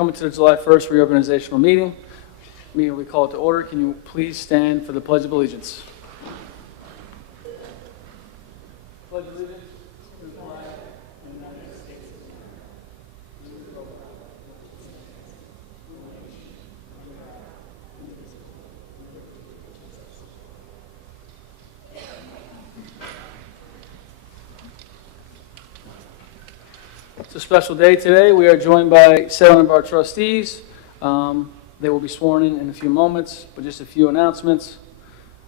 coming to the July 1st reorganizational meeting. We call it to order. Can you please stand for the Pledge of Allegiance? Pledge of Allegiance to the flag of the United States. It's a special day today. We are joined by 7 of our trustees. They will be sworn in a few moments, but just a few announcements.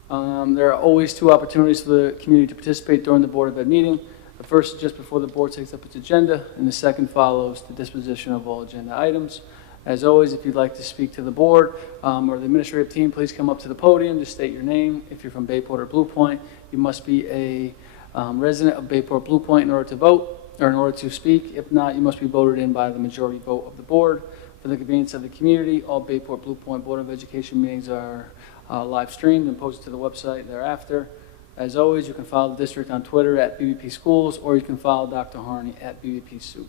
There are always 2 opportunities for the community to participate during the Board of Ed meeting. The first is just before the board takes up its agenda, and the second follows the disposition of all agenda items. As always, if you'd like to speak to the board or the administrative team, please come up to the podium. Just state your name. If you're from Bayport or Blue Point, you must be a resident of Bayport Blue Point in order to vote or in order to speak. If not, you must be voted in by the majority vote of the board. For the convenience of the community, all Bayport Blue Point Board of Education meetings are live streamed and posted to the website thereafter. As always, you can follow the district on Twitter at BBP Schools, or you can follow Dr. Harney at BBP Soup.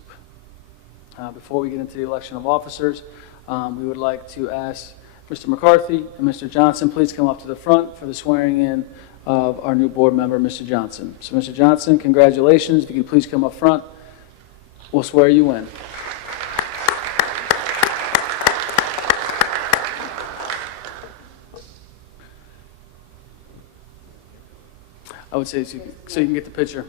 Before we get into the election of officers, we would like to ask Mr. McCarthy and Mr. Johnson, please come up to the front for the swearing in of our new board member, Mr. Johnson. So Mr. Johnson, congratulations. If you could please come up front, we'll swear you in. I would say so you can get the picture.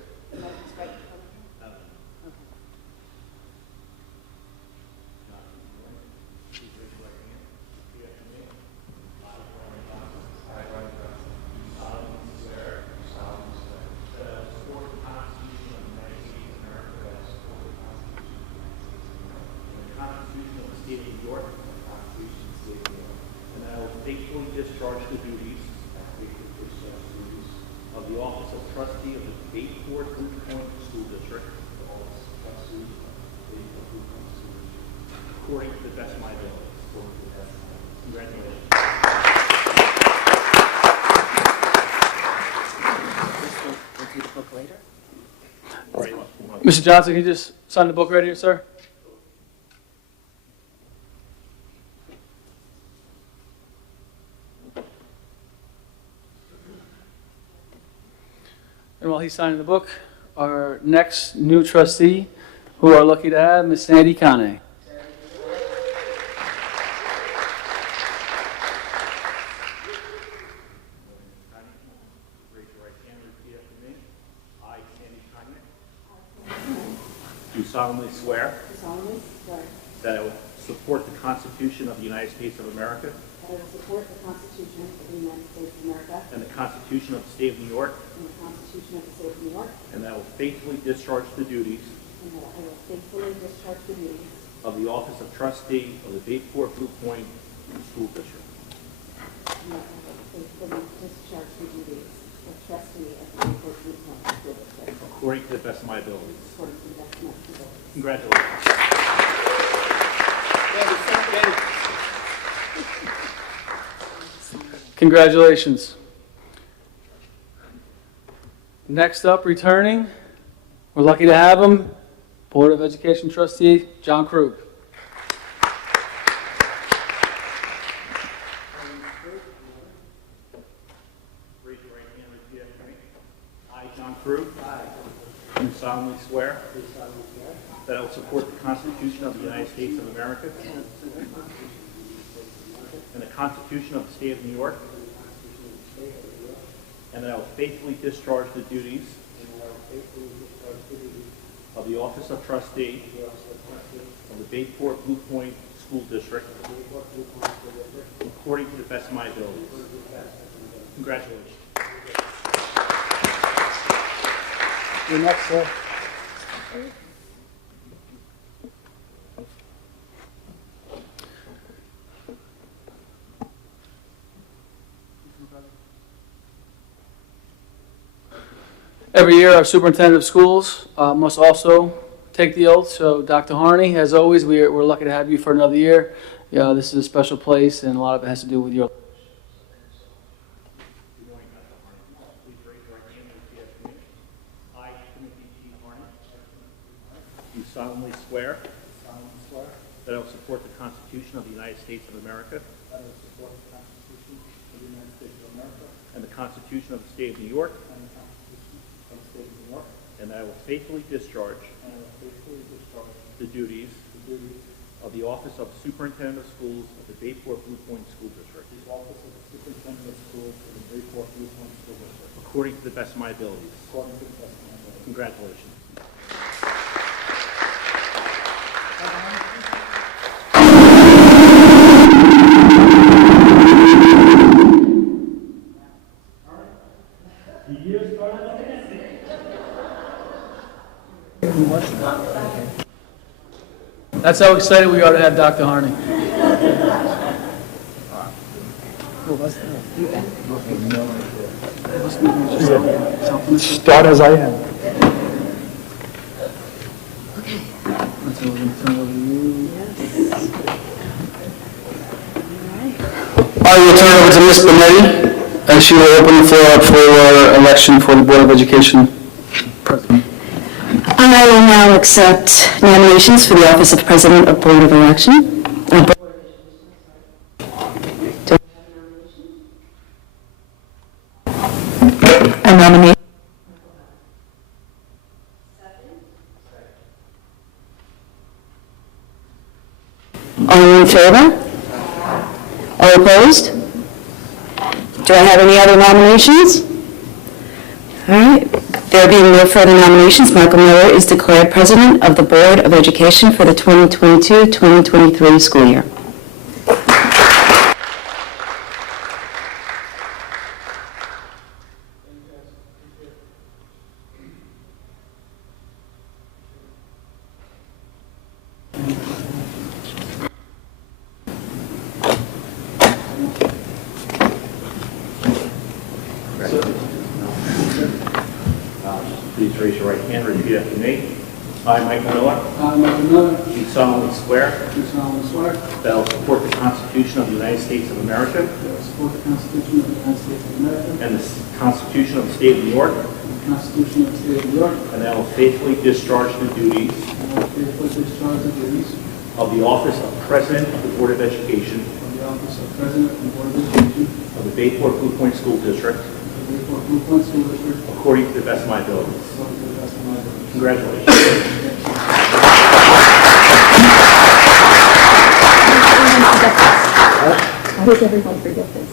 Faithfully discharge the duties of the office of trustee of the Bayport Blue Point School District according to the best of my ability. Congratulations. We'll do the book later. All right. Mr. Johnson, can you just sign the book right here, sir? And while he's signing the book, our next new trustee, who are lucky to have, Ms. Sandy Kane. Raise your right hand and repeat after me. I, Sandy Kane, do solemnly swear that I will support the Constitution of the United States of America That I will support the Constitution of the United States of America and the Constitution of the State of New York, and the Constitution of the State of New York, and that I will faithfully discharge the duties and that I will faithfully discharge the duties of the office of trustee of the Bayport Blue Point School District and that I will faithfully discharge the duties of trustee of the Bayport Blue Point School District according to the best of my abilities. according to the best of my abilities. Congratulations. Congratulations. Next up, returning, we're lucky to have him, Board of Education trustee, John Krug. Raise your right hand and repeat after me. I, John Krug, do solemnly swear that I will support the Constitution of the United States of America and the Constitution of the State of New York, and that I will faithfully discharge the duties of the office of trustee of the Bayport Blue Point School District according to the best of my abilities. Congratulations. You're next, sir. Every year, our superintendent of schools must also take the oath. So, Dr. Harney, as always, we're lucky to have you for another year. This is a special place, and a lot of it has to do with your. Good morning, Dr. Harney. Please raise your right hand and repeat after me. I, Timothy T. Harney, do solemnly swear that I will support the Constitution of the United States of America that I will support the Constitution of the United States of America and the Constitution of the State of New York, and the Constitution of the State of New York, and that I will faithfully discharge and I will faithfully discharge the duties the duties of the Office of Superintendent of Schools of the Bayport Blue Point School District of the Office of the Superintendent of Schools for the Bayport Blue Point School District, according to the best of my abilities. according to the best of my ability. Congratulations. That's how excited we are to have Dr. Harney. Start as I am. I will turn it over to Ms. Benetti, and she will open the floor up for election for the Board of Education President. I will now accept nominations for the office of President of Board of Election. I nominate. All in favor? All opposed? Do I have any other nominations? All right. There being no further nominations, Michael Miller is declared President of the Board of Education for the 2022-2023 school year. Please raise your right hand and repeat after me. I, Michael Miller, I, Michael Miller, do solemnly swear do solemnly swear that I will support the Constitution of the United States of America that I will support the Constitution of the United States of America and the Constitution of the State of New York, and the Constitution of the State of New York, and that I will faithfully discharge the duties and I will faithfully discharge the duties of the Office of President of the Board of Education of the office of President of the Board of Education of the Bayport Blue Point School District of the Bayport Blue Point School District according to the best of my abilities. according to the best of my ability. Congratulations. How does everyone forget this?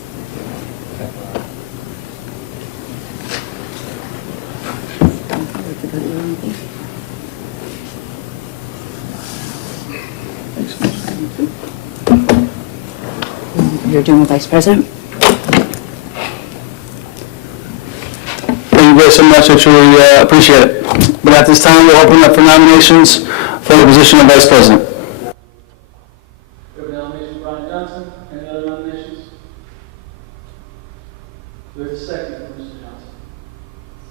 You're doing Vice President? Thank you guys so much. I truly appreciate it. But at this time, we'll open up for nominations for the position of Vice President. We have a nomination for Brian Johnson. Any other nominations? We have a second for Mr. Johnson.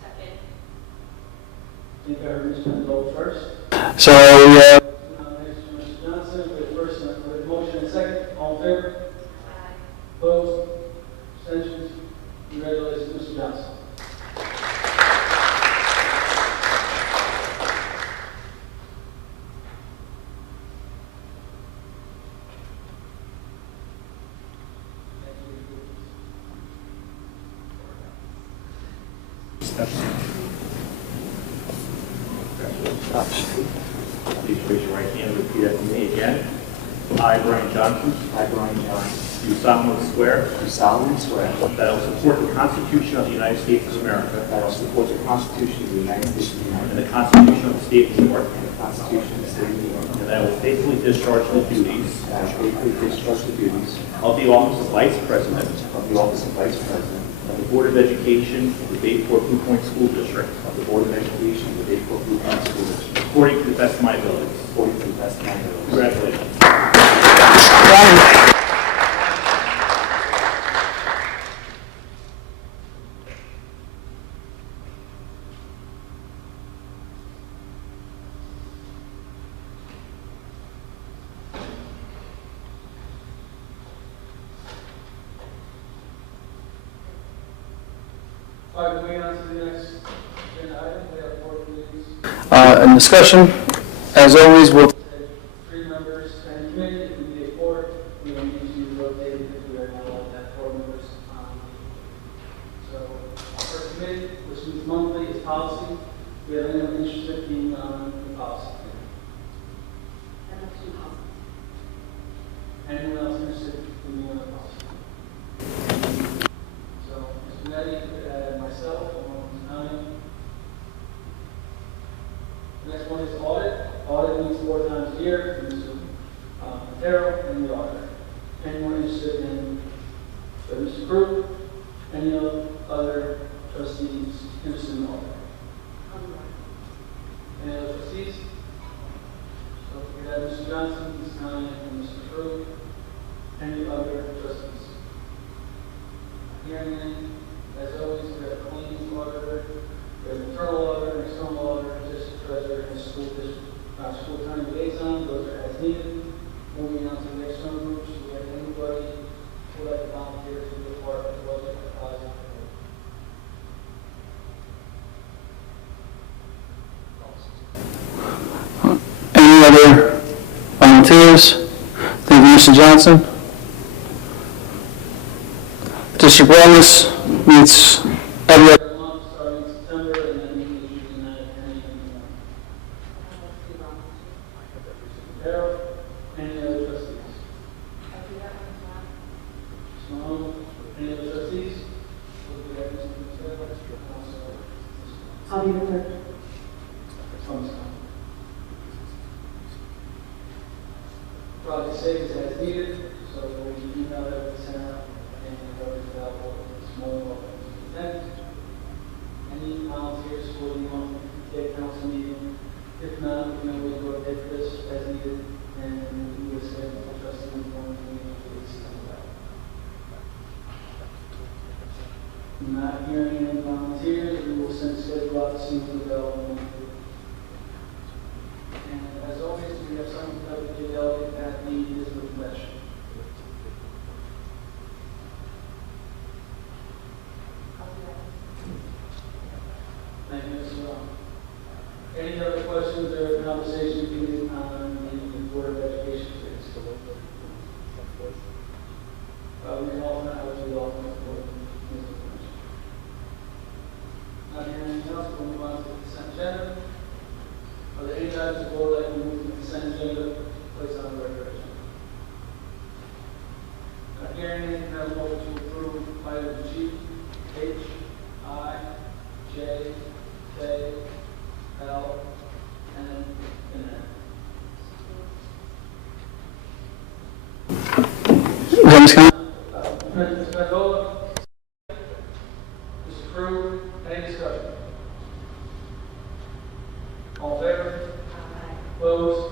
Second. I think I heard Mr. Mendel first. So we have two nominations for Mr. Johnson. We have first and we have motion and second. All in favor? Aye. Opposed? Abstentions? Congratulations, Mr. Johnson. Please raise your right hand and repeat after me again. I, Brian Johnson, I, Brian Johnson, do solemnly swear do solemnly swear that I will support the Constitution of the United States of America that I will support the Constitution of the United States of America and the Constitution of the State of New York, and the Constitution of the State of New York, and that I will faithfully discharge the duties and I will faithfully discharge the duties of the Office of Vice President of the Office of Vice President of the Board of Education of the Bayport Blue Point School District of the Board of Education of the Bayport Blue Point School District, according to the best of my abilities. according to the best of my ability. Congratulations. All right, moving on to the next agenda item, we have board meetings. In discussion, as always, we'll take 3 members and we don't need to rotate it because we are not allowed to have 4 members. So our first committee, which meets monthly, is policy. We have anyone interested in being on the policy committee? Anyone else interested in being on the policy? So, Mr. Nettie, myself, along with Tony. The next one is audit. Audit meets 4 times a year. Mr. Montero and the auditor. Anyone interested in, Mr. Crew, any other trustees interested in audit? Any other trustees? So we have Mr. Johnson, Ms. Connie, and Mr. Crew. Any other trustees? Hearing none, as always, we have claims auditor, we have internal auditor, external auditor, district treasurer, and school attorney liaison. Those are as needed. Moving on to the external groups, do we have anybody who would like to volunteer to be a part of the budget advisory committee? Any other volunteers? Thank you, Mr. Johnson. District Wellness meets every other month, starting in September, and then meeting usually 9 at 10 a.m. in the morning. Harold, any other trustees? Simone, any other trustees? I'll be the third. Project savings as needed, so we can email that to Sarah and whoever's available this morning or consent. Any volunteers for the monthly council meeting? If not, we can always go ahead for this as needed, and we will send the trustee in the morning meeting for this coming back. Not hearing any volunteers, we will send schedule out as soon as available. And as always, we have someone who will be delegate at the municipal convention. Thank you, Mr. Long. Any other questions or conversations needed on the Board of Education, please? We can alternate, I would be alternate for the municipal convention. Not hearing anything else, we'll move on to the consent agenda. Are there any items the board like to move to the consent agenda, place on the regular agenda? Not hearing anything, can I have a motion to approve items G, H, I, J, K, L, M, and N? Ms. Magola? Mr. Crew, any discussion? All in favor? Opposed?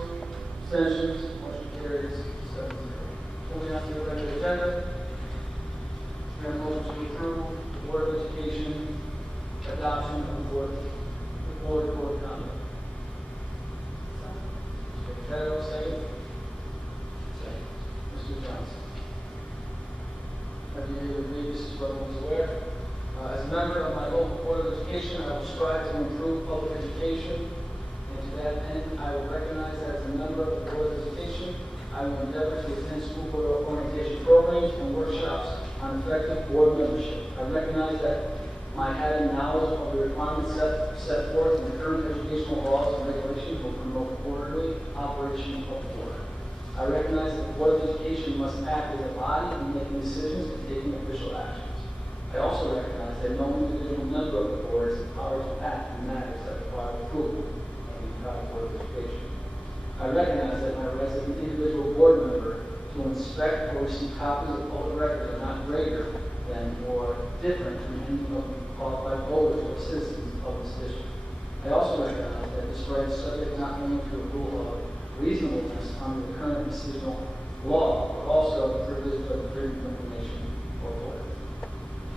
Abstentions? Motion carries 7-0. Moving on to the regular agenda. We have a motion to approve the Board of Education adoption of the Board Code of Conduct. Mr. Montero, second. Mr. Johnson. As you may believe, this is what everyone's aware. As a member of my local Board of Education, I will strive to improve public education. To that end, I will recognize that as a member of the Board of Education, I will endeavor to attend school board orientation programs and workshops on effective board membership. I recognize that my having knowledge of the requirements set forth in the current educational laws and regulations will promote orderly operation of the board. I recognize that the Board of Education must act as a body in making decisions and taking official actions. I also recognize that no individual member of the board is empowered to act in matters that require approval. Board of Education. I recognize that my rights as an individual board member to inspect or receive copies of public records are not greater than or different from any of the qualified voters or citizens of this district. I also recognize that this right is subject not only to the rule of reasonableness under the current decisional law, but also the privilege of the freedom of information or order.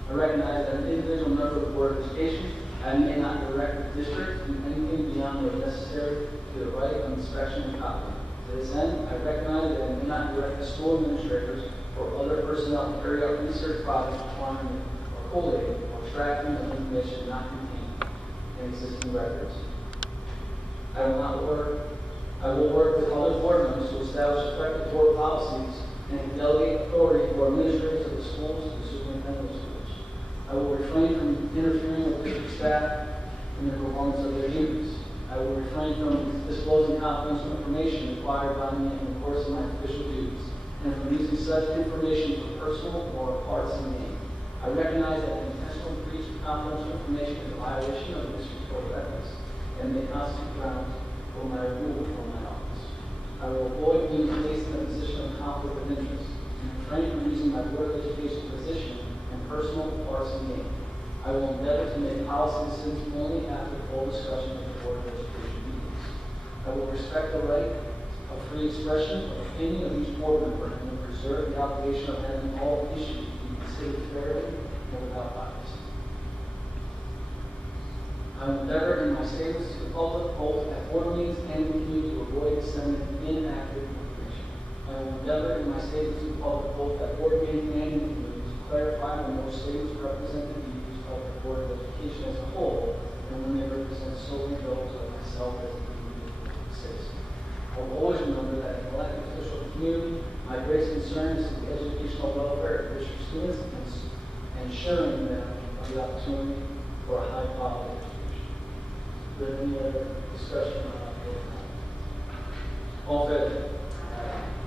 I recognize that an individual member of the Board of Education, I may not direct the district in anything beyond what is necessary to the right of inspection and copying. To this end, I recognize that I may not direct the school administrators or other personnel to carry out research projects requiring or collating or extracting of information not contained in existing records. I will work with other board members to establish effective board policies and delegate I will refrain from interfering with district staff in the performance of their duties. I will refrain from disclosing confidential information required by me in the course of my official duties, and from using such information for personal or partisan gain. I recognize that the intentional breach of confidential information is a violation of the district's code of ethics and may constitute grounds for my removal from my office. I will avoid being placed in a position of conflict of interest and refrain from using my Board of Education position in personal or partisan gain. I will endeavor to make policy decisions only after full discussion of the Board of Education meetings. I will respect the right of free expression of opinion of each board member and will preserve the obligation of having all issues be considered fairly and without bias. I will endeavor in my statements to the public, both at board meetings and in the community, to avoid disseminating inaccurate information. I will endeavor in my statements to the public, both at board meetings and in the community, to clarify when those statements represent the views of the Board of Education as a whole, and when they represent solely those of myself as a community citizen. I will always remember that an elected official of the community, my greatest concern is the educational welfare of district students and ensuring them of the opportunity for a high quality education. Is there any other discussion on that? All in favor?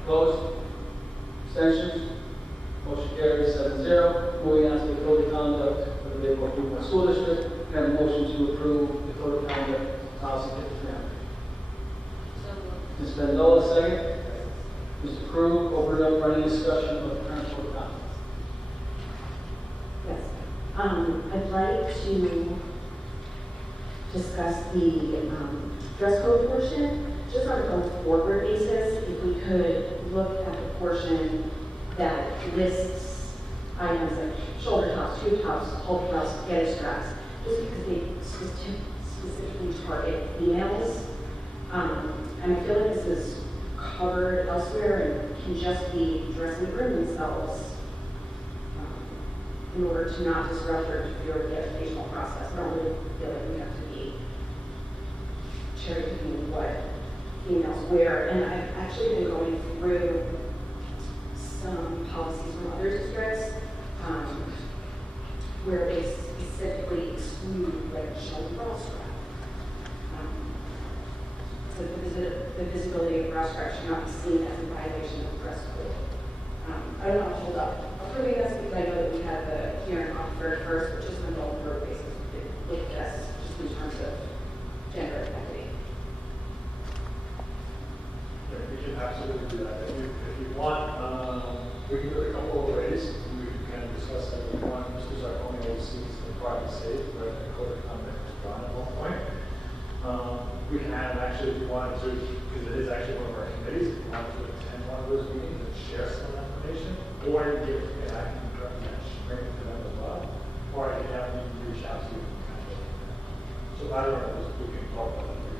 Opposed? Abstentions? Motion carries 7-0. Moving on to the code of conduct for the Bayport Unified School District. We have a motion to approve the code of conduct policy 53. Ms. Mendola, second. Mr. Crew, open it up for any discussion of the current code of conduct. Yes. I'd like to discuss the dress code portion. Just on a going forward basis, if we could look at the portion that lists items like shoulder tops, tube tops, halter tops, getter straps, just because they specifically target females. And I feel like this is covered elsewhere and can just be dressing room themselves in order to not disrupt or interfere with the educational process. I don't really feel like we have to be cherry picking what females wear. And I've actually been going through some policies from other districts where they specifically exclude like shoulder bra strap. So the visibility of bra strap should not be seen as a violation of the dress code. I don't want to hold up approving this because I know that we had the hearing on February 1st, but just on an all-over basis, we could look at this just in terms of gender equity. Yeah, we can absolutely do that. If you want, we can do it a couple of ways. We can discuss that if you want. Mr. Zarcone always sees the private safe, but the code of conduct was drawn at one point. We can have actually, if you wanted to, because it is actually one of our committees, if you wanted to attend one of those meetings and share some of that information, or I can give it, I can bring it to them as well, or I can have them reach out to you. So either of those, we can talk about that for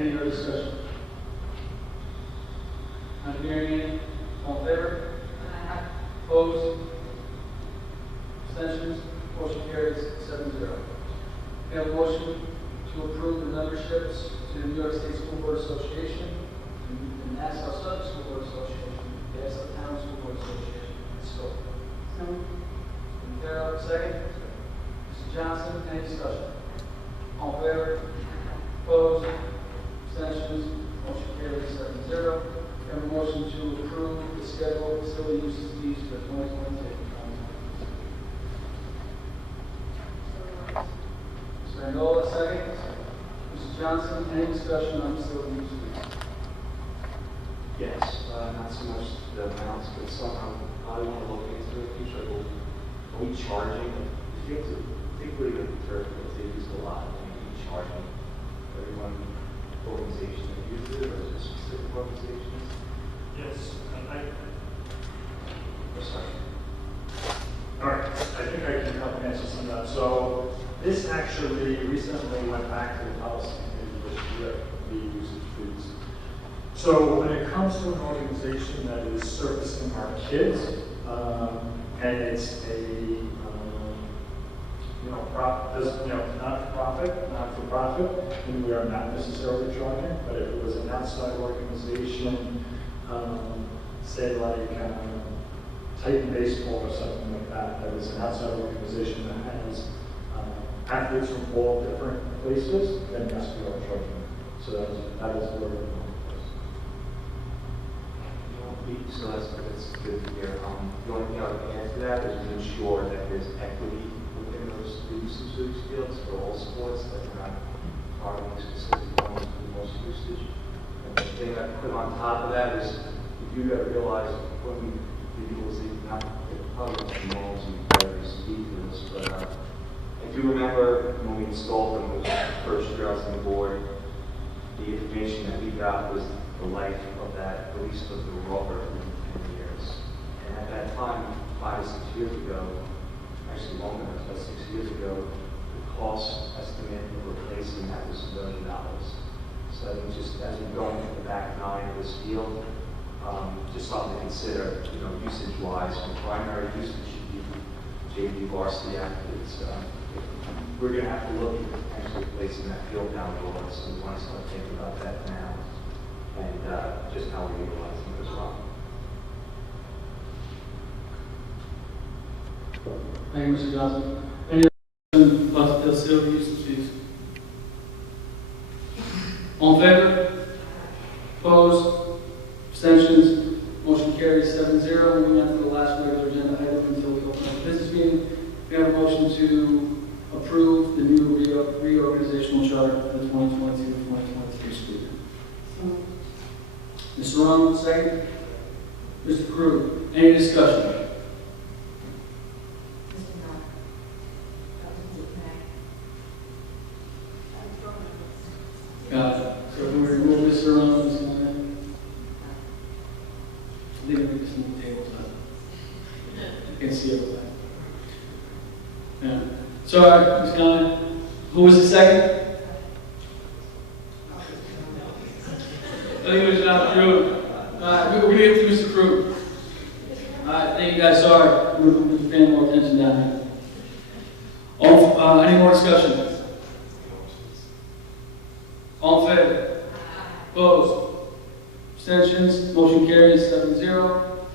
you. Any other discussion? Not hearing any. All in favor? Opposed? Abstentions? Motion carries 7-0. We have a motion to approve the memberships to the New York State School Board Association, the Nassau Southern School Board Association, the Nassau Town School Board Association, and SCOPE. Carol, second. Mr. Johnson, any discussion? All in favor? Opposed? Abstentions? Motion carries 7-0. We have a motion to approve the schedule of facility uses fees for 2022. Mr. Angola, second. Mr. Johnson, any discussion on facility use fees? Yes, not so much the amounts, but somehow I want to look into the future. Are we charging? You have to, particularly the term that they use a lot. Are we charging everyone organization that uses it, or is it specific organizations? Yes, Sorry. all right, I think I can help answer some of that. So this actually recently went back to the policy committee this year, the usage fees. So when it comes to an organization that is servicing our kids, and it's a not for profit, then we are not necessarily charging. But if it was an outside organization, say like Titan Baseball or something like that, that is an outside organization that has athletes from all different places, then yes, we are charging. So that is where we're going. So that's good to hear. The only thing I would add to that is to ensure that there's equity within those usage of these fields for all sports, that we're not targeting specific ones for the most usage. And the thing I put on top of that is, if you got to realize when we did utilization, not probably technology, very speed to this, but I do remember when we installed them, it was the first year I was on the board, the information that we got was the life of that, at least of the rubber, in 10 years. And at that time, 5 or 6 years ago, actually longer, about 6 years ago, the cost estimate of replacing that was $1 million. So I think just as we go into the back nine of this field, just something to consider, usage-wise. The primary usage should be JV varsity athletes. We're going to have to look at potentially placing that field down the road, so we want to start thinking about that now, and just how we utilize them as well. Thank you, Mr. Johnson. Any other questions about the facility usage fees? All in favor? Opposed? Abstentions? Motion carries 7-0. Moving on to the last regular agenda item until we open up the business meeting. We have a motion to approve the new reorganizational chart for the 2022-2023 school year. Ms. Ron, second. Mr. Crew, any discussion? Got it. So can we remove Mr. Ron from this line? I think we just need the tables up. I can see everything. Yeah. Sorry, Ms. Conley. Who was the second? I think it was not Crew. We're going to get to Mr. Crew. Thank you guys. Sorry. We're paying more attention down here. Any more discussion? All in favor? Opposed? Abstentions? Motion carries 7-0.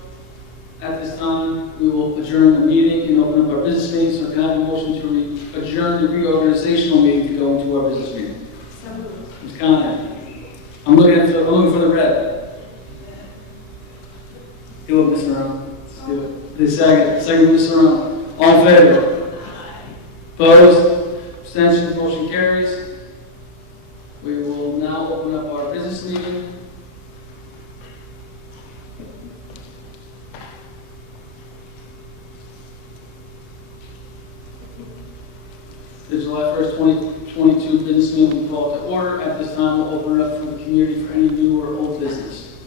At this time, we will adjourn the meeting and open up our business meeting. So can I have a motion to adjourn the reorganizational meeting to go into our business meeting? Ms. Conley. I'm looking for the red. Do it, Mr. Ron. Do it. The second, Mr. Ron. All in favor? Opposed? Abstentions? Motion carries. We will now open up our business meeting. The July 1st, 2022 business meeting will be called to order. At this time, we'll open it up for the community for any new or old business.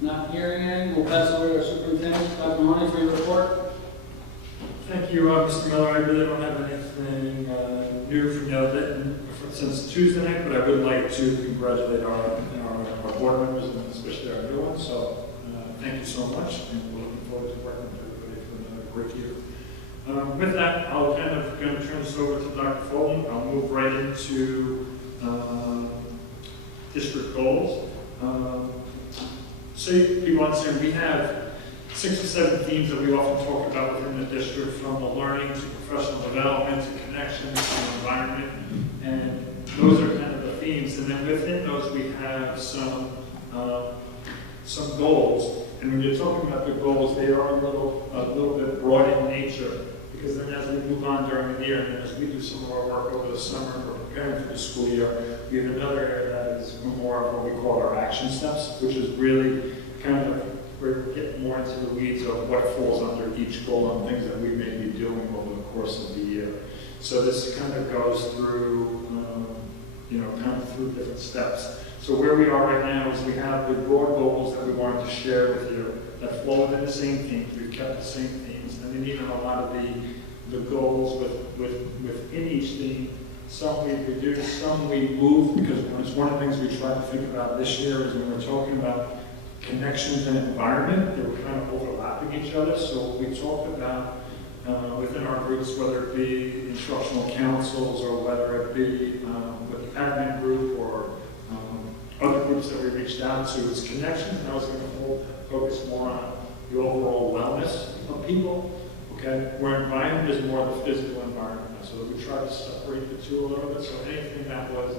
Not hearing any, we'll pass over to our superintendent, Dr. Mahoney, for your report. Thank you, Mr. Miller. I really don't have anything new from you since Tuesday night, but I would like to congratulate our board members and especially our new ones. So thank you so much, and we're looking forward to working with everybody for another great year. With that, I'll kind of going to turn this over to Dr. Fulton. I'll move right into district goals. So people understand we have 6 or 7 themes that we often talk about within the district, from the learning to professional development to connections to environment, and those are kind of the themes. And then within those we have some goals. And when you're talking about the goals, they are a little bit broad in nature, because then as we move on during the year, and then as we do some of our work over the summer and we're preparing for the school year, we have another area that is more of what we call our action steps, which is really kind of, we're getting more into the weeds of what falls under each goal and things that we may be doing over the course of the year. So this kind of goes through, kind of through different steps. So where we are right now is we have the broad goals that we wanted to share with you that flow within the same themes. We've kept the same themes, and then even a lot of the goals within each theme. Some we reduced, some we moved, because it's one of the things we tried to think about this year is when we're talking about connections and environment, they were kind of overlapping each other. So we talked about within our groups, whether it be instructional councils or whether it be with the admin group or other groups that we reached out to, it's connections, and I was going to fall will focus more on the overall wellness of people, okay? Where environment is more the physical environment. So we tried to separate the two a little bit. So anything that was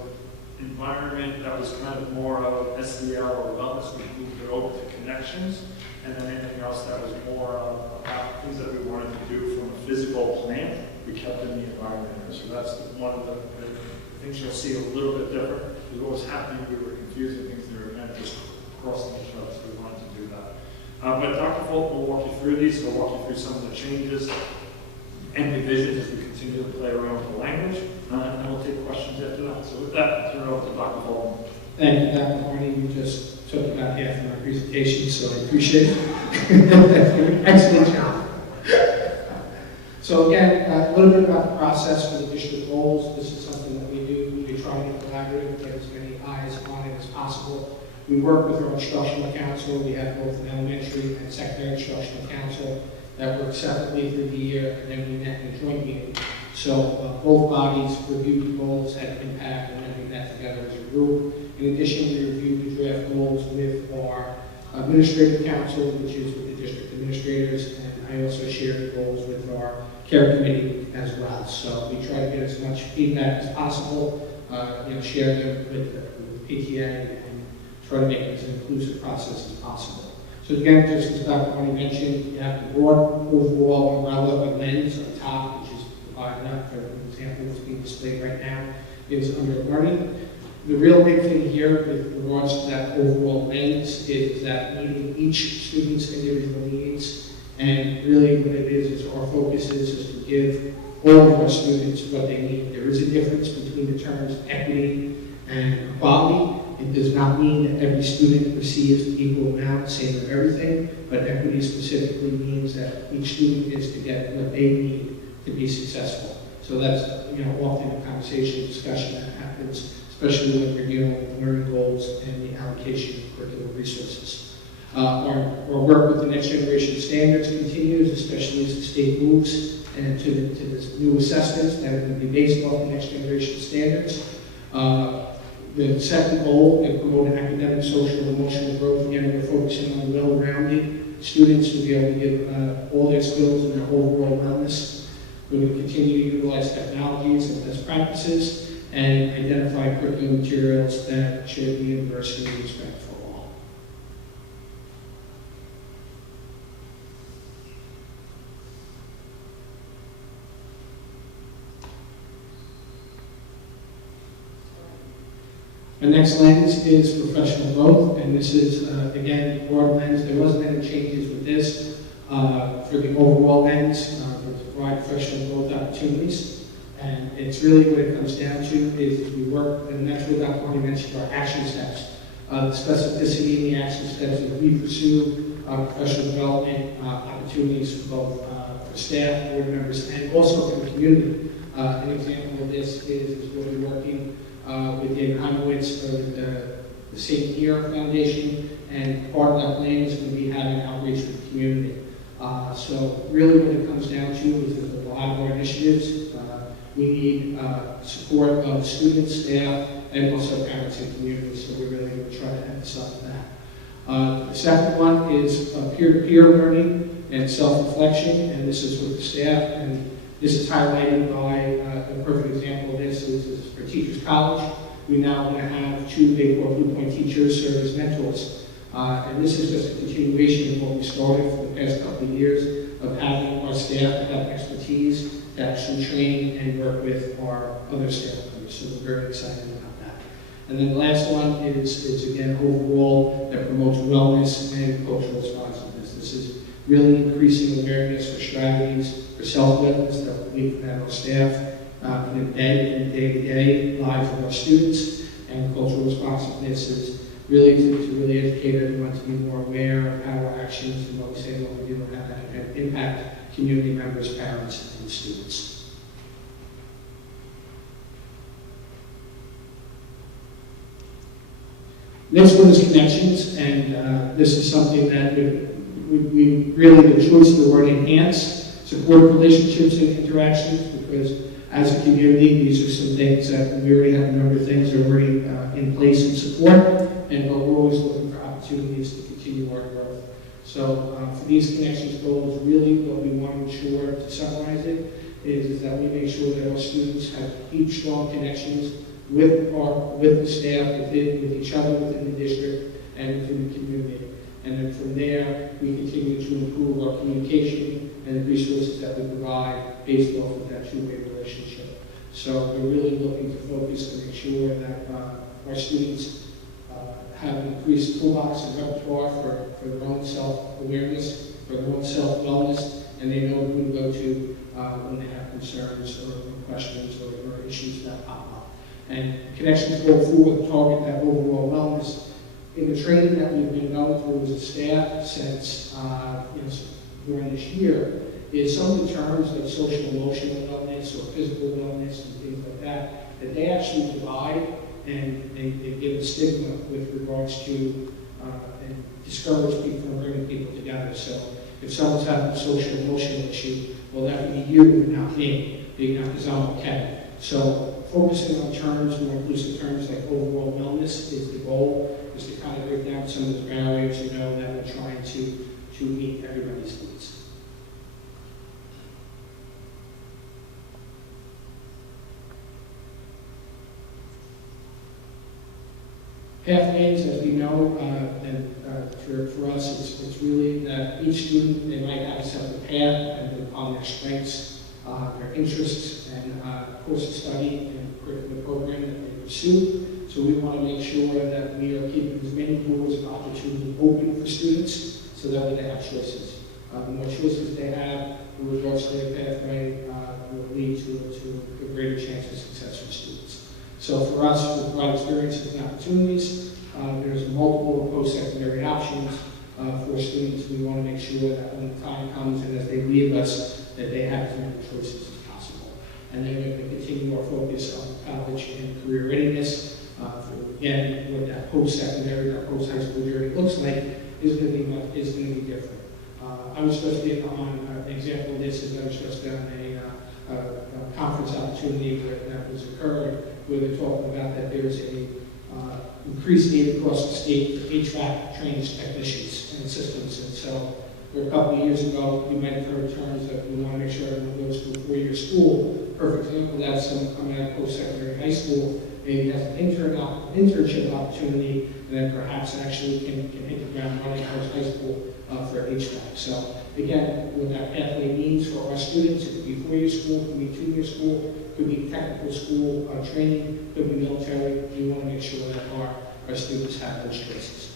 environment that was kind of more of SEL or wellness, we moved it over to connections. And then anything else that was more about things that we wanted to do from a physical plant, we kept in the environment. So that's one of the things you'll see a little bit different. Because what was happening, we were confusing things. They were kind of just crossing each other, so we wanted to do that. But Dr. Fulton will walk you through these. He'll walk you through some of the changes and revisions as we continue to play around with the language. And then we'll take questions after that. So with that, I'll turn it over to Dr. Fulton. Thank you, Dr. Carney. You just took about half of my presentation, so I appreciate it. Excellent job. So again, a little bit about the process for the district goals. This is something that we do. We try to collaborate, get as many eyes on it as possible. We work with our instructional council. We have both an elementary and secondary instructional council that work separately through the year, and then we met in a joint meeting. So both bodies reviewed the goals, had impact, and then we met together as a group. In addition, we reviewed the draft goals with our administrative council, which is with the district administrators, and I also shared the goals with our care committee as well. So we try to get as much feedback as possible, share them with the PTA, and try to make it as an inclusive process as possible. So again, just as Dr. Carney mentioned, you have the broad overall umbrella of lens on top, which is divided up. For example, what's being displayed right now is under learning. The real big thing here with regards to that overall lens is that meeting each student's individual needs, and really what it is our focus is to give all of our students what they need. There is a difference between the terms equity and equality. It does not mean that every student receives the equal amount, same of everything, but equity specifically means that each student is to get what they need to be successful. So that's often a conversation, discussion that happens, especially when you're dealing with learning goals and the allocation of curricular resources. Our work with the next generation standards continues, especially as the state moves and to the new assessments that are going to be based off the next generation standards. The second goal is promoting academic, social, and emotional growth. Again, we're focusing on well-rounded students to be able to give all their skills and their overall wellness. We're going to continue to utilize technologies and best practices and identify curriculum materials that share the university and respect for all. The next lens is professional growth, and this is, again, broad lens. There wasn't any changes with this for the overall lens to provide professional growth opportunities. And it's really what it comes down to is we work, and that's what Dr. Carney mentioned, our action steps. The specificity in the action steps is we pursue professional development opportunities for both for staff, board members, and also for the community. An example of this is we'll be working with David Heimowitz for the St. Pierre Foundation, and part of that plan is going to be having outreach with the community. So really what it comes down to is there's a lot of our initiatives. We need support of students, staff, and also parents and communities, so we're really going to try to emphasize that. The second one is peer-to-peer learning and self-reflection, and this is with the staff, and this is highlighted by a perfect example of this is for Teachers College. We now want to have 2 Big 4 Blue Point teachers serve as mentors. And this is just a continuation of what we started for the past couple of years of having our staff have expertise to actually train and work with our other staff members. So we're very excited about that. And then the last one is again, overall, that promotes wellness and cultural responsiveness. This is really increasing awareness for strategies for self-wellness that we have our staff in the day-to-day lives of our students, and cultural responsiveness is really to really educate everyone to be more aware of how our actions and what we say and what we do and how that can impact community members, parents, and students. Next one is connections, and this is something that we really, the choice of the word enhance, support relationships and interactions, because as a community, these are some things that we already have a number of things that are already in place and support, but we're always looking for opportunities opportunities to continue our growth. So for these connections goals, really what we want to ensure, to summarize it, is that we make sure that our students have deep, strong connections with the staff, with each other within the district, and within the community. And then from there, we continue to improve our communication and the resources that we provide based off of that two-way relationship. So we're really looking to focus to make sure that our students have an increased toolbox and repertoire for their own self-awareness, for their own self-wellness, and they know who to go to when they have concerns or questions or issues that pop up. And connections go forward target that overall wellness. In the training that we've been going through as a staff since during this year, is some of the terms like social emotional wellness or physical wellness and things like that, that they actually divide and they give a stigma with regards to and discourage people from bringing people together. So if someone's having a social emotional issue, well, that would be you and not me, because I'm okay. So focusing on terms, more inclusive terms like overall wellness is the goal, is to kind of break down some of the barriers, that we're trying to meet everybody's needs. Pathways, as we know, and for us, it's really that each student, they might have a separate path and upon their strengths, their interests, and course of study and curriculum program that they pursue. So we want to make sure that we are keeping as many doors of opportunity open for students so that they have choices. The more choices they have in regards to their pathway will lead to a greater chance of success for students. So for us, we provide experiences and opportunities. There's multiple post-secondary options for students. We want to make sure that when the time comes and as they leave us, that they have as many choices as possible. And then we're going to continue our focus on college and career readiness. Again, what that post-secondary, that post-high school journey looks like is going to be different. I was supposed to get on an example of this, is I was supposed to be on a conference opportunity that was occurring, where they're talking about that there's a increased need across the state for HVAC trained technicians and systems. And so, a couple of years ago, you might have heard terms that we want to make sure everyone goes to a four-year school. Perfect example, that's someone coming out of post-secondary high school, maybe has an internship opportunity, and then perhaps actually can hit the ground running post high school for HVAC. So again, what that pathway means for our students, it could be four-year school, could be two-year school, could be technical school training, could be military. We want to make sure that our students have those choices.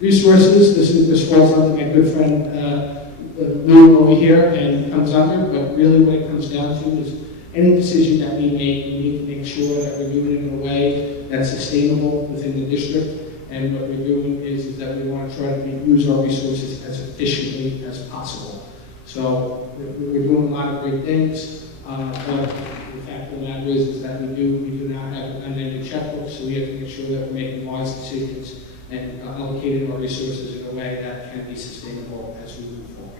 Resources, this falls under my good friend Lou over here and comes under, but really what it comes down to is any decision that we make, we need to make sure that we're doing it in a way that's sustainable within the district. And what we're doing is that we want to try to use our resources as efficiently as possible. So we're doing a lot of great things, but the fact of the matter is that we do not have an unending checkbook, so we have to make sure that we're making wise decisions and allocating our resources in a way that can be sustainable as we move forward.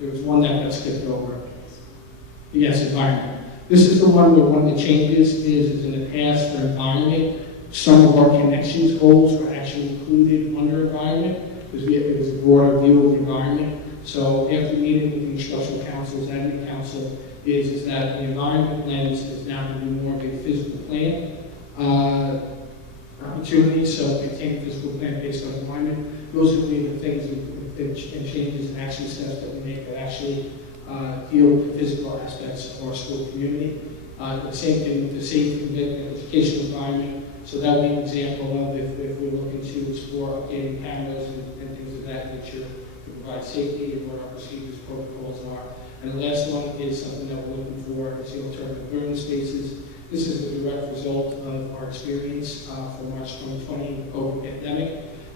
There was one that got skipped over. Yes, environment. This is the one where one of the changes is in the past for environment, some of our connections goals were actually included under environment because it was a broader view of the environment. So after meeting with the instructional councils and the council, is that the environment lens is now going to be more of a physical plan opportunity. So we take a physical plan based on environment. Those are the things and changes and action steps that we make that actually deal with the physical aspects of our school community. The same thing with the safe and educational environment. So that would be an example of if we're looking to explore updating cameras and things of that nature to provide safety and what our procedures, protocols are. And the last one is something that we're looking for is the alternative learning spaces. This is the direct result of our experience from March 2020 with the COVID pandemic,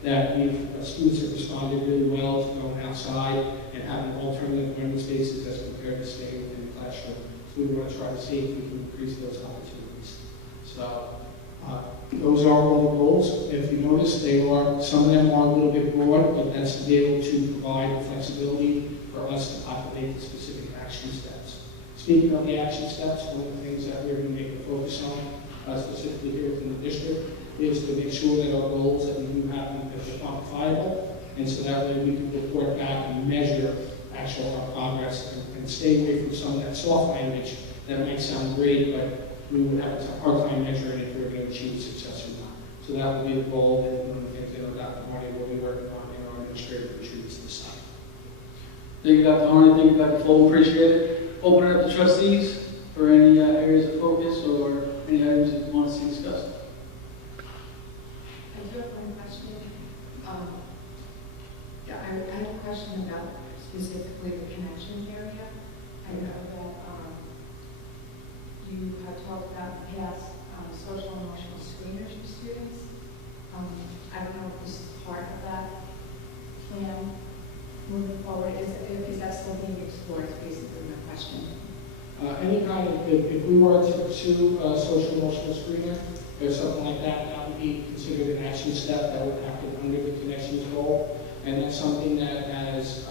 that students have responded really well to going outside and having alternative learning spaces as compared to staying within the classroom. So we want to try to see if we can increase those opportunities. So Those are all the goals. If you notice, some of them are a little bit broad, but that's to be able to provide flexibility for us to populate the specific action steps. Speaking of the action steps, one of the things that we're going to make a focus on, specifically here within the district, is to make sure that our goals that we do have are quantifiable, and so that way we can report back and measure our progress and stay away from some of that soft language that might sound great, but we would have a hard time measuring if we're going to achieve success or not. So that would be the goal, and one of the things that Dr. Marty will be working on in our administrative retreats this summer. Thank you, Dr. Harney. Thank you, Dr. Full. Appreciate it. Open it up to trustees for any areas of focus or any items that you want to see discussed. I do have one question. I have a question about specifically the connection area. I know that you have talked about in the past social and emotional screeners for students. I don't know if this is part of that plan moving forward. Is that still being explored? Is basically my question. Any kind of, if we were to pursue a social emotional screener or something like that, that would be considered an action step that would happen under the connections goal. And that's something that, as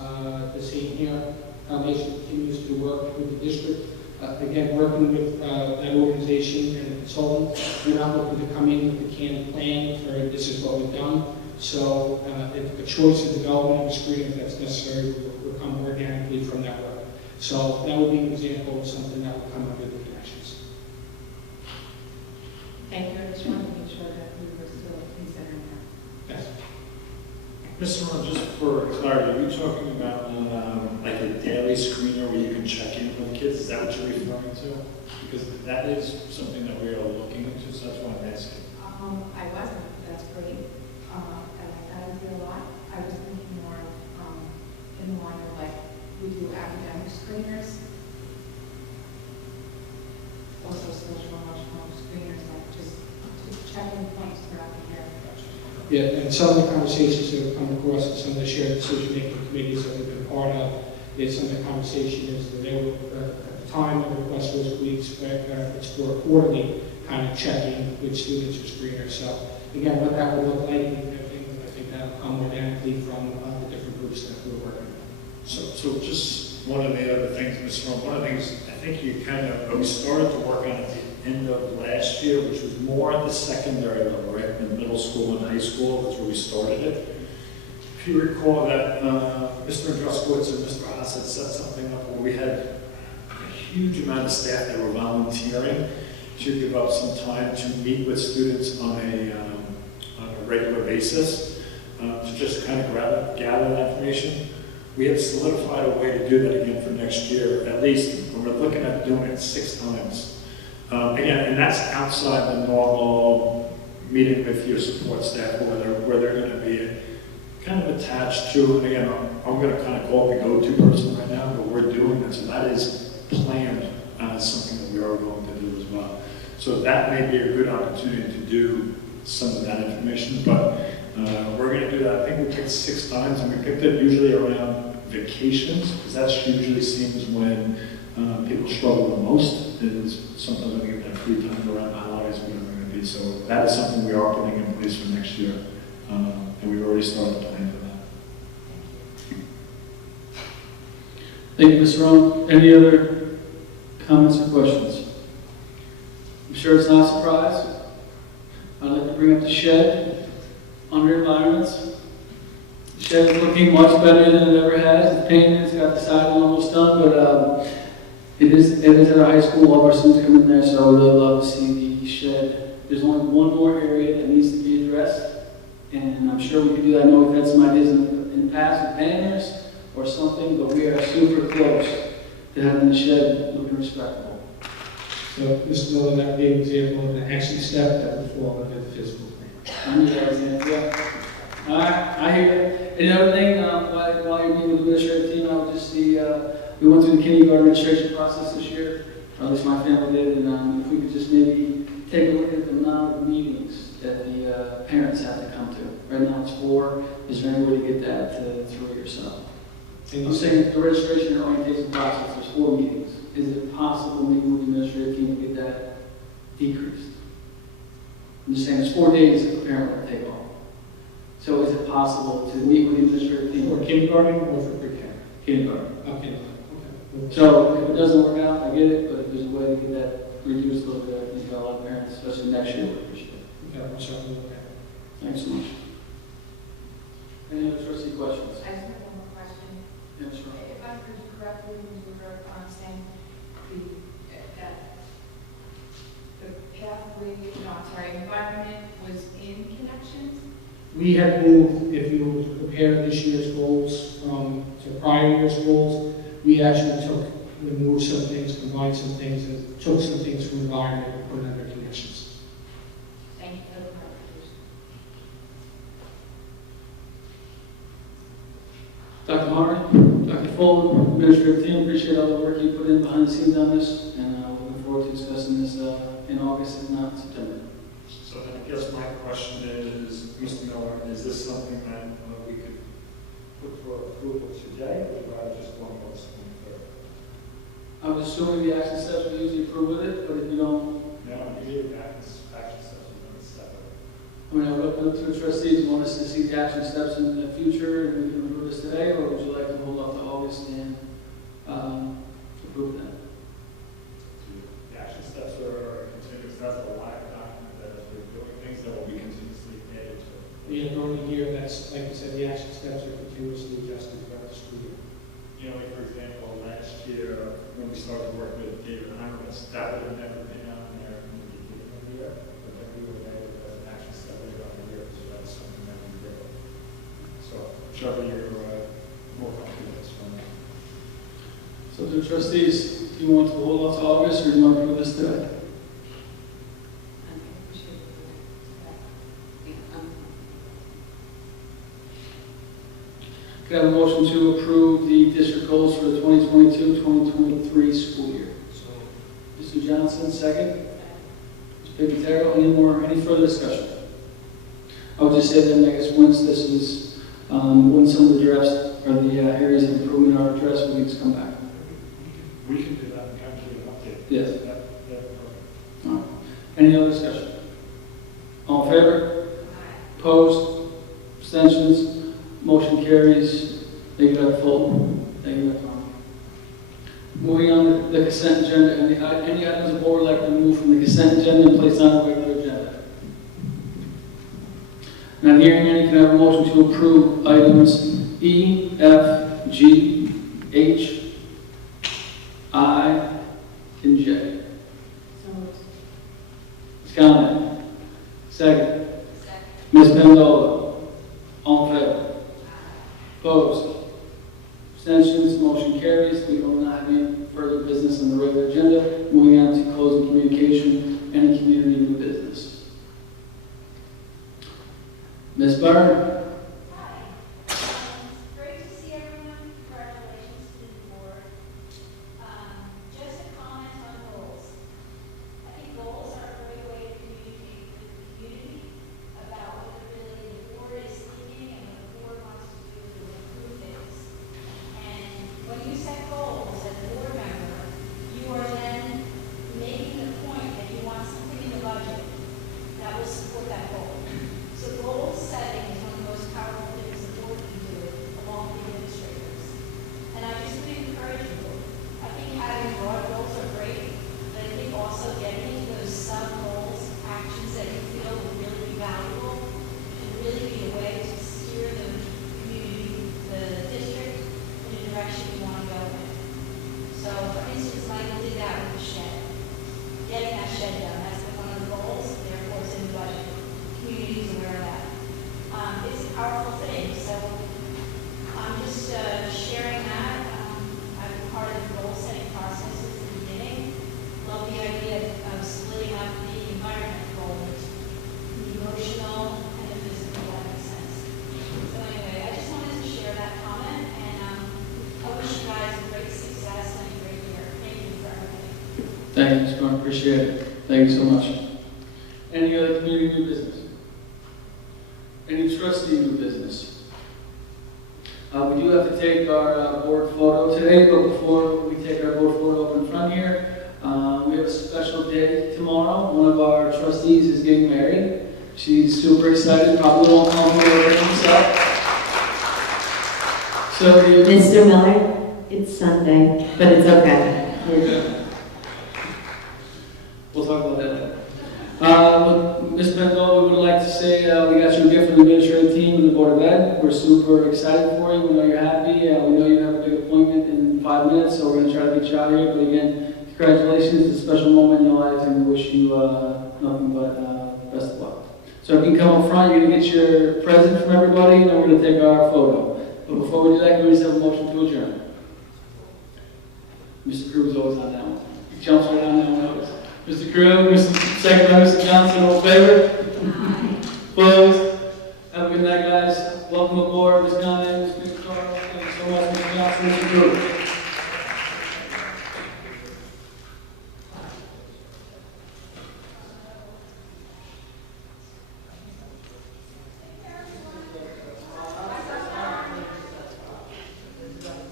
the St. Here Foundation continues to work with the district, again, working with that organization and the consultant, we're not looking to come in with a canned plan for this is what we've done. So if the choice of development of a screener, if that's necessary, will come organically from that work. So that would be an example of something that will come under the connections. Thank you. I just wanted to make sure that we were still considering that. Yes. Mr. Ron, just for clarity, are you talking about like a daily screener where you can check in with kids? Is that what you're referring to? Because that is something that we are looking into, so that's why I'm asking. I wasn't. That's great. I like that idea a lot. I was thinking more of in the line of like we do academic screeners, also social emotional screeners, like just checking points throughout the year. Yeah, and some of the conversations that have come across in some of the shared decision-making committees that we've been part of, is some of the conversation is that they were, at the time the request was we expect it's for a quarterly kind of checking with students or screeners. So again, what that would look like, I think that will come organically from the different groups that we're working with. So just one of the other things, Mr. Ron, one of the things I think you kind of, we started to work on at the end of last year, which was more at the secondary level, right? In middle school and high school, that's where we started it. If you recall that Mr. Andruskowitz and Mr. Haas had set something up where we had a huge amount of staff that were volunteering to give up some time to meet with students on a regular basis, to just kind of gather that information. We have solidified a way to do that again for next year, at least, and we're looking at doing it 6 times. Again, and that's outside the normal meeting with your support staff, where they're going to be kind of attached to, and again, I'm going to kind of call it the go-to person right now, but we're doing it, so that is planned as something that we are going to do as well. So that may be a good opportunity to do some of that information, but we're going to do that. I think we picked 6 times, and we picked it usually around vacations, because that usually seems when people struggle the most. Is sometimes when we get that free time around the holidays, whatever it may be. So that is something we are putting in place for next year, and we've already started planning for that. Thank you, Mr. Rowan. Any other comments or questions? I'm sure it's not a surprise. I'd like to bring up the shed under environments. The shed is looking much better than it ever has. It's painted, it's got the siding almost done, but it is at our high school. All of our students come in there, so I would really love to see the shed. There's only one more area that needs to be addressed, and I'm sure we could do that. I know we've had some ideas in the past with banners or something, but we are super close to having the shed looking respectable. So, Mr. Miller, that would be an example of an action step that would fall under the physical plan. I knew that was the answer. Yeah. All right, I hear you. Another thing, while you're meeting with the administrative team, I would just see, we went through the kindergarten registration process this year, or at least my family did, and if we could just maybe take a look at the amount of meetings that the parents have to come to. Right now it's 4. Is there any way to get that to 3 or so? And I'm you saying the registration and orientation process, there's 4 meetings. Is it possible maybe with the administrative team to get that decreased? I'm just saying, it's 4 days a parent will take off. So is it possible to meet with the administrative team? For kindergarten or for pre-K? Kindergarten. Okay. Okay. So if it doesn't work out, I get it, but if there's a way to get that reduced a little bit, I think a lot of parents, especially next year, would appreciate it. Okay, I'm certainly okay. Thanks so much. Any other trustee questions? I just have one more question. Yes, sure. If I heard you correctly, when you were saying the pathway, no, I'm sorry, environment was in connections? We had moved, if you were to compare this year's goals to prior year's goals, we actually removed some things, combined some things, and took some things from environment and put it under connections. Thank you for the clarification. Dr. Harmon, Dr. Fulton, administrative team, appreciate all the work you put in behind the scenes on this, and looking forward to discussing this in August, if not September. So I guess my question is, Mr. Miller, is this something that we could put for approval today, or would you rather just go on what's on the third? I was assuming the action steps we usually approve with it, but if you don't, No, usually action steps are going to separate. I mean, I would look to the trustees, want us to see the action steps in the future, and we can approve this today, or would you like to hold off to August and approve that? The action steps are continuous, that's a live document that as we're doing things that will be continuously added to. We have during the year, that's, like you said, the action steps are continuously adjusted throughout the school year. You know, like for example, last year, when we started working with David Heinrichs, that would have never been on there in the beginning of the year, but then we would have added as an action step later on in the year, so that's something that we did. So, whichever you're more comfortable with, from that. So the trustees, do you want to hold off to August, or do you want to approve this today? Could I have a motion to approve the district goals for the 2022-2023 school year? Mr. Johnson, second. Ms. Pignataro, any further discussion? I would just say that I guess once this is, when some of the drafts or the areas of improvement are addressed, we can just come back. We can do that and kind of give an update. Yes. Perfect. All right. Any other discussion? All in favor? Opposed? Abstentions? Motion carries. Thank you, Dr. Fulton. Thank you, Dr. Harmon. Moving on to the consent agenda, any items the board would like to move from the consent agenda and place on the regular agenda? Not hearing any, can I have a motion to approve items E, F, G, H, I, and J? Ms. Conley? Second. Ms. Pendola? All in favor? Opposed? Abstentions? Motion carries. We will not have any further business on the regular agenda. Moving on to closing communication, any community new business. Ms. Byrne? Hi. Great to see everyone. Congratulations to the board. Just a comment on goals. I think goals are a great way to communicate with the community about what really the board is thinking and what the board wants to do to improve things. And when you set goals as a board member, you are then making the point that you want something in the budget that will support that goal. So goal setting is one of the most powerful things the board can do along with the administrators. And I just would encourage you, I think having broad goals are great, but I think also getting into those sub-goals, actions that you feel will really be valuable, and really be a way to steer the community, the district, in the direction you want to go in. So for instance, Michael did that with the shed. Getting that shed done, that's one of the goals, therefore it's in the budget. Community is aware of that. It's a powerful thing, so I'm just sharing that. I've been part of the goal-setting process since the beginning. Love the idea of splitting up the environment goals, the emotional and the physical, that makes sense. So anyway, I just wanted to share that comment, and I wish you guys great success and a great year. Thank you for everything. Thank you, Ms. Byrne. Appreciate it. Thank you so much. Any other community new business? Any trustee new business? We do have to take our board photo today, but before we take our board photo up in front here, we have a special day tomorrow. One of our trustees is getting married. She's super excited, probably won't come over himself. So you... Mr. Miller, it's Sunday, but it's okay. Okay. We'll talk about that later. Ms. Bendel, we would like to say we got you a gift from the administrative team and the Board of Ed. We're super excited for you. We know you're happy. We know you have a big appointment in 5 minutes, so we're going to try to get you out of here. But again, congratulations. It's a special moment in your lives, and we wish you nothing but best of luck. So if you can come up front, you're going to get your present from everybody, and then we're going to take our photo. But before we do that, can we just have a motion to adjourn? Mr. Cruz is always on that one. He jumps right on that one. Mr. Cruz, second by Mr. Johnson, all in favor? Opposed? Have a good night, guys. Welcome aboard, Ms. Gunn and Mr. Carl. Thank you so much, Mr. Johnson, Mr. Cruz.